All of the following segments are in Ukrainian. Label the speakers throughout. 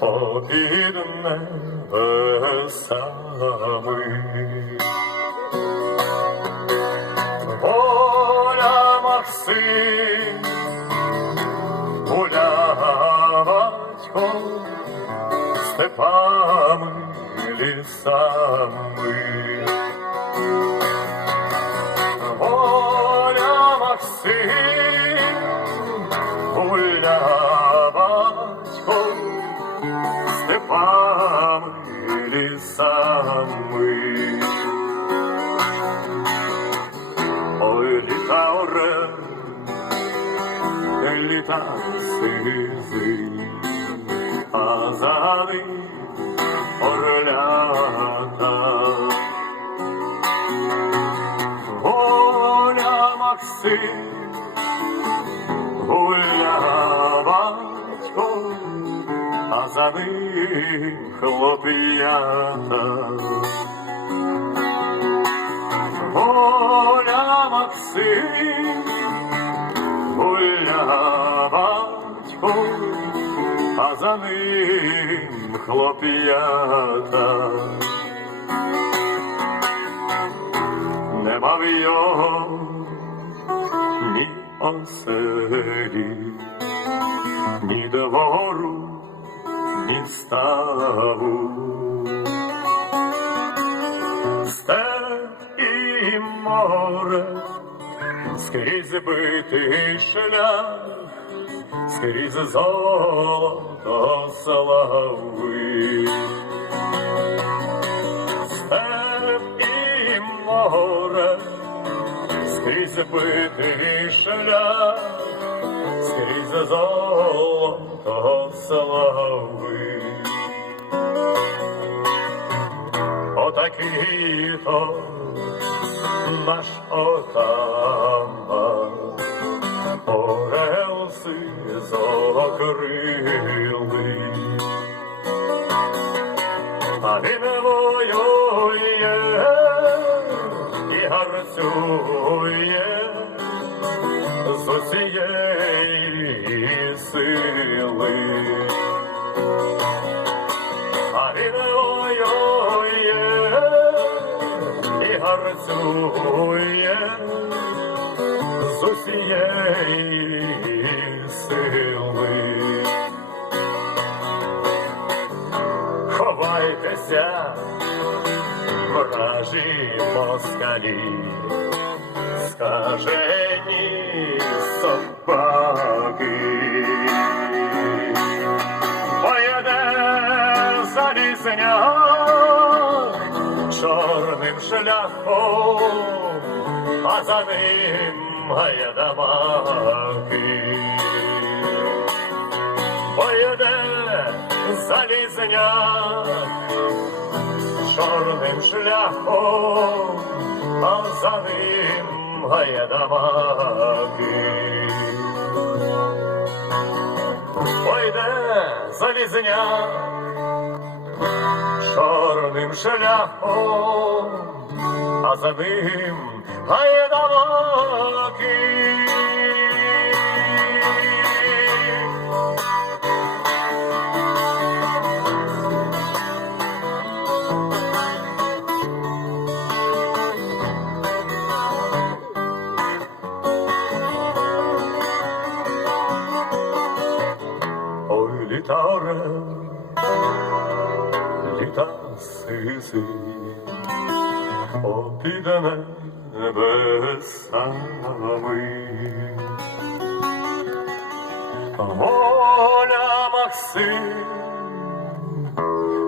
Speaker 1: попід небесами. Воля Максим, гуля батько, степами, лісами. Воля Максим, гуля літа сизий, а за ним орлята. Воля Максим, гуля батько, а за ним хлоп'ята. Воля Максим, батько, а за ним хлоп'ята. Нема в його ні оселі, ні двору, ні ставу. Степ і море, скрізь битий шлях, скрізь золото слави. Степ і море, скрізь битий шлях, скрізь золото слави. Отакий то наш отаман, орел сизокрилий. А він воює і гарцює з усієї сили. І гарцює з усієї сили. Ховайтеся, вражі москалі, скажені собаки. Поїде залізняк чорним шляхом, а за ним гайдамаки. Поїде залізняк чорним шляхом, а за ним гайдамаки. Пойде залізняк чорним шляхом, а за ним гайдамаки. Ой, літаре, літа сиси, опідане небесами. Воля Максим,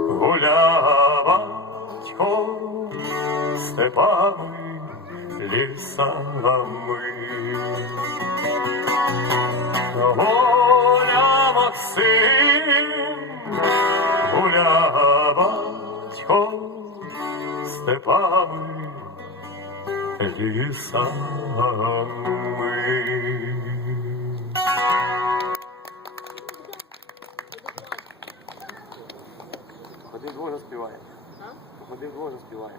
Speaker 1: гуля батько, степами, лісами. Степами, лісами.
Speaker 2: Ходи двоє співає. Ходи двоє заспіває.